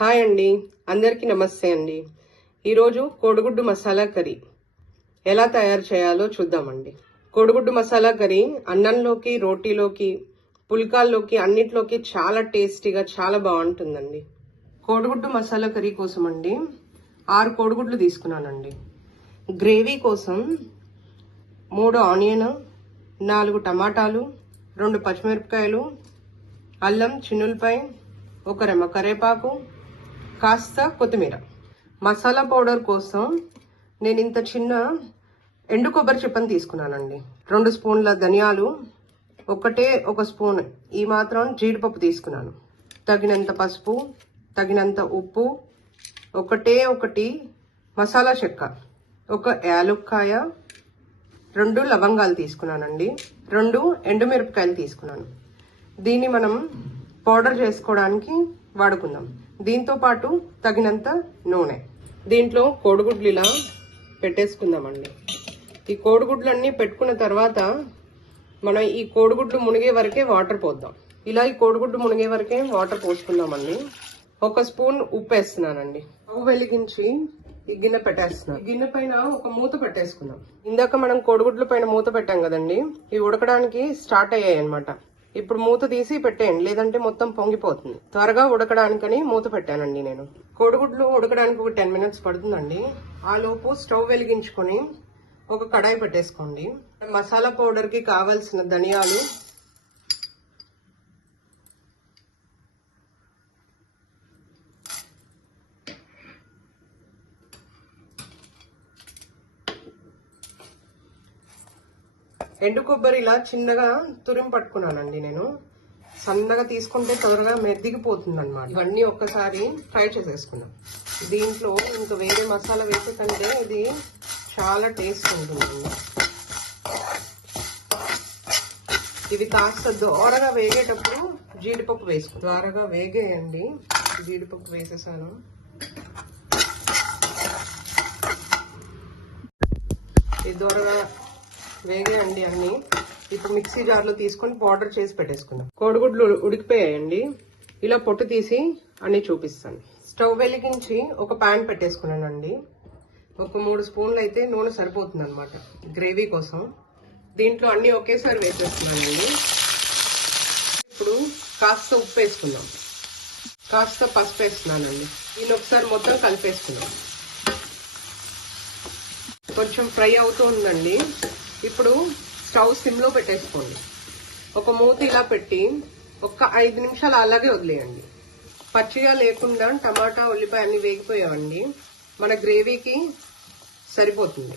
Hi అండి, అందరికీ నమస్తే అండి. ఈరోజు కోడిగుడ్డు మసాలా కర్రీ ఎలా తయారు చేయాలో చూద్దామండి. కోడిగుడ్డు మసాలా కర్రీ అన్నంలోకి, రోటీలోకి, పుల్కాల్లోకి అన్నిట్లోకి చాలా టేస్టీగా చాలా బాగుంటుందండి. కోడిగుడ్డు మసాలా కర్రీ కోసం అండి 6 కోడిగుడ్లు తీసుకున్నానండి. గ్రేవీ కోసం 3 ఆనియన్, 4 టమాటాలు, 2 పచ్చిమిరపకాయలు, అల్లం చిన్నులపాయ, 1 రెమ్మ కరివేపాకు, కాస్త కొత్తిమీర. మసాలా పౌడర్ కోసం నేను ఇంత చిన్న ఎండు కొబ్బరి చిప్పని తీసుకున్నానండి. 2 స్పూన్ల ధనియాలు, 1 స్పూన్ ఈ మాత్రం జీడిపప్పు తీసుకున్నాను. తగినంత పసుపు, తగినంత ఉప్పు, 1 మసాలా చెక్క, 1 యాలుక్కాయ, 2 లవంగాలు తీసుకున్నానండి, 2 ఎండుమిరపకాయలు తీసుకున్నాను. దీన్ని మనం పౌడర్ చేసుకోవడానికి వాడుకుందాం. దీంతో పాటు తగినంత నూనె. దీంట్లో కోడిగుడ్లు ఇలా పెట్టేసుకుందామండి. ఈ కోడిగుడ్లన్నీ పెట్టుకున్న తర్వాత మనం ఈ కోడిగుడ్లు మునిగే వరకే వాటర్ పోద్దాం. ఇలా ఈ కోడిగుడ్డు మునిగే వరకే వాటర్ పోసుకుందామండి. 1 స్పూన్ ఉప్పు వేస్తున్నానండి. స్టవ్ వెలిగించి ఈ గిన్నె పెట్టేస్తున్నాం. ఈ గిన్నె పైన ఒక మూత పెట్టేసుకుందాం. ఇందాక మనం కోడిగుడ్ల పైన మూత పెట్టాం కదండి, ఇవి ఉడకడానికి స్టార్ట్ అయ్యాయి అనమాట. ఇప్పుడు మూత తీసి పెట్టేయండి, లేదంటే మొత్తం పొంగిపోతుంది. త్వరగా ఉడకడానికని మూత పెట్టానండి నేను. కోడిగుడ్లు ఉడకడానికి ఒక 10 మినిట్స్ పడుతుందండి. ఆ లోపు స్టవ్ వెలిగించుకొని ఒక కడాయి పెట్టేసుకోండి. మసాలా పౌడర్ కి కావాల్సిన ధనియాలు, ఎండు కొబ్బరి ఇలా చిన్నగా తురిమి పట్టుకున్నానండి నేను. సన్నగా తీసుకుంటే త్వరగా మెదిగిపోతుంది అనమాట. ఇవన్నీ ఒక్కసారి ఫ్రై చేసేసుకున్నాం. దీంట్లో ఇంకా వేరే మసాలా వేసే కంటే ఇది చాలా టేస్ట్ ఉంటుంది. ఇది కాస్త దోరగా వేగేటప్పుడు జీడిపప్పు వేసుకున్నాం. దోరగా వేగేయండి. జీడిపప్పు వేసేసాను. ఇది దోరగా వేగేయండి అన్ని. ఇప్పుడు మిక్సీ జార్లో తీసుకొని పౌడర్ చేసి పెట్టేసుకుందాం. కోడిగుడ్లు ఉడికిపోయాయండి. ఇలా పొట్టు తీసి అన్ని చూపిస్తాను. స్టవ్ వెలిగించి ఒక పాన్ పెట్టేసుకున్నానండి. 3 స్పూన్లు అయితే నూనె సరిపోతుంది అనమాట గ్రేవీ కోసం. దీంట్లో అన్ని ఒకేసారి వేసేస్తున్నానండి. ఇప్పుడు కాస్త ఉప్పు వేసుకుందాం, కాస్త పసుపు వేస్తున్నానండి. దీన్ని ఒకసారి మొత్తం కలిపేసుకుందాం. కొంచెం ఫ్రై అవుతూ ఉందండి. ఇప్పుడు స్టవ్ సిమ్ లో పెట్టేసుకోండి. ఒక మూత ఇలా పెట్టి ఒక 5 నిమిషాలు అలాగే వదిలేయండి. పచ్చిగా లేకుండా టమాటా, ఉల్లిపాయ అన్ని వేగిపోయావండి. మన గ్రేవీకి సరిపోతుంది.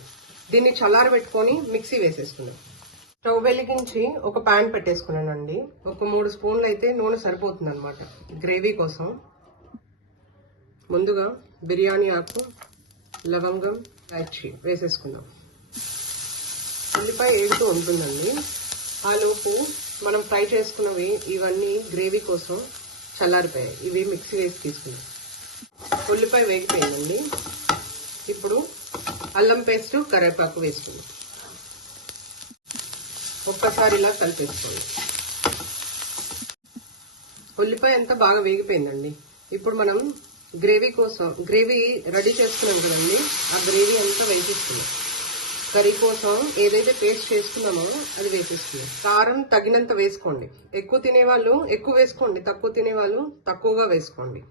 దీన్ని చల్లారబెట్టుకొని మిక్సీ వేసేసుకున్నాం. స్టవ్ వెలిగించి ఒక పాన్ పెట్టేసుకున్నానండి. 3 స్పూన్లు అయితే నూనె సరిపోతుంది అనమాట గ్రేవీ కోసం. ముందుగా బిర్యానీ ఆకు, లవంగం, ఇలాచి వేసేసుకుందాం. ఉల్లిపాయ ఏడుతూ ఉంటుందండి. ఆ లోపు మనం ఫ్రై చేసుకున్నవి ఇవన్నీ గ్రేవీ కోసం చల్లారిపోయాయి. ఇవి మిక్సీ వేసి తీసుకున్నాం. ఉల్లిపాయ వేగిపోయిందండి. ఇప్పుడు అల్లం పేస్ట్, కరివేపాకు వేసుకుందాం. ఒక్కసారి ఇలా కలిపేసుకోండి. ఉల్లిపాయ అంతా బాగా వేగిపోయిందండి. ఇప్పుడు మనం గ్రేవీ రెడీ చేసుకున్నాం కదండి, ఆ గ్రేవీ అంతా వేసేసుకున్నాం. కర్రీ కోసం ఏదైతే పేస్ట్ చేసుకున్నామో అది వేసేసుకున్నాం. కారం తగినంత వేసుకోండి. ఎక్కువ తినేవాళ్ళు ఎక్కువ వేసుకోండి, తక్కువ తినేవాళ్ళు తక్కువగా వేసుకోండి.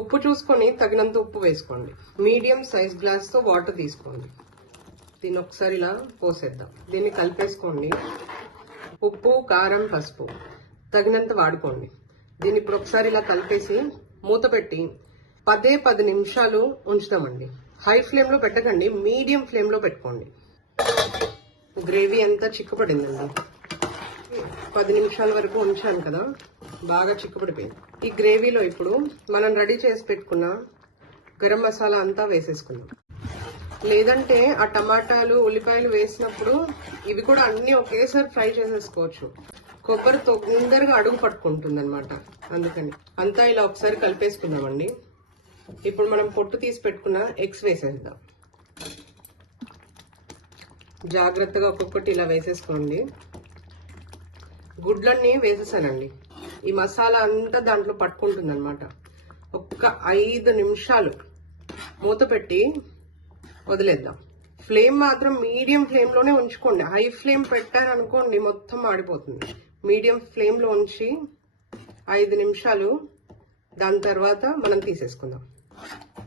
ఉప్పు చూసుకొని తగినంత ఉప్పు వేసుకోండి. మీడియం సైజ్ గ్లాస్ తో వాటర్ తీసుకోండి. దీన్ని ఒకసారి ఇలా పోసేద్దాం. దీన్ని కలిపేసుకోండి. ఉప్పు, కారం, పసుపు తగినంత వాడుకోండి. దీన్ని ఇప్పుడు ఒకసారి ఇలా కలిపేసి మూత పెట్టి 10 నిమిషాలు ఉంచుతామండి. హై ఫ్లేమ్ లో పెట్టకండి, మీడియం ఫ్లేమ్ లో పెట్టుకోండి. గ్రేవీ అంతా చిక్కపడిందండి. 10 నిమిషాల వరకు ఉంచాను కదా, బాగా చిక్కపడిపోయింది. ఈ గ్రేవీలో ఇప్పుడు మనం రెడీ చేసి పెట్టుకున్న గరం మసాలా అంతా వేసేసుకుందాం. లేదంటే ఆ టమాటాలు, ఉల్లిపాయలు వేసినప్పుడు ఇవి కూడా అన్ని ఒకేసారి ఫ్రై చేసేసుకోవచ్చు. కొబ్బరి తొందరగా అడుగు పట్టుకుంటుంది అనమాట. అందుకని అంతా ఇలా ఒకసారి కలిపేసుకుందామండి. ఇప్పుడు మనం పొట్టు తీసి పెట్టుకున్న ఎగ్స్ వేసేద్దాం. జాగ్రత్తగా ఒక్కొక్కటి ఇలా వేసేసుకోండి. గుడ్లన్నీ వేసేసానండి. ఈ మసాలా అంతా దాంట్లో పట్టుకుంటుంది అనమాట. ఒక్క ఒక్క 5 నిమిషాలు మూత పెట్టి వదిలేద్దాం. ఫ్లేమ్ మాత్రం మీడియం ఫ్లేమ్ లోనే ఉంచుకోండి. హై ఫ్లేమ్ పెట్టారనుకోండి మొత్తం మాడిపోతుంది. మీడియం ఫ్లేమ్ లో ఉంచి 5 నిమిషాలు, దాని తర్వాత మనం తీసేసుకుందాం.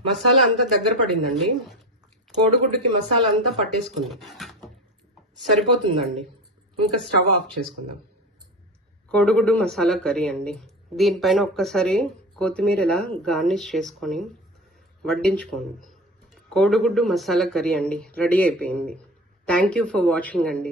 మసాలా అంతా దగ్గర పడిందండి. కోడిగుడ్డుకి మసాలా అంతా పట్టేసుకుంది. సరిపోతుందండి. ఇంకా స్టవ్ ఆఫ్ చేసుకుందాం. కోడిగుడ్డు మసాలా కర్రీ అండి. దీనిపైన ఒక్కసారి కొత్తిమీర ఇలా గార్నిష్ చేసుకొని వడ్డించుకోండి. కోడిగుడ్డు మసాలా కర్రీ అండి రెడీ అయిపోయింది. థ్యాంక్ యూ ఫర్ వాచింగ్ అండి.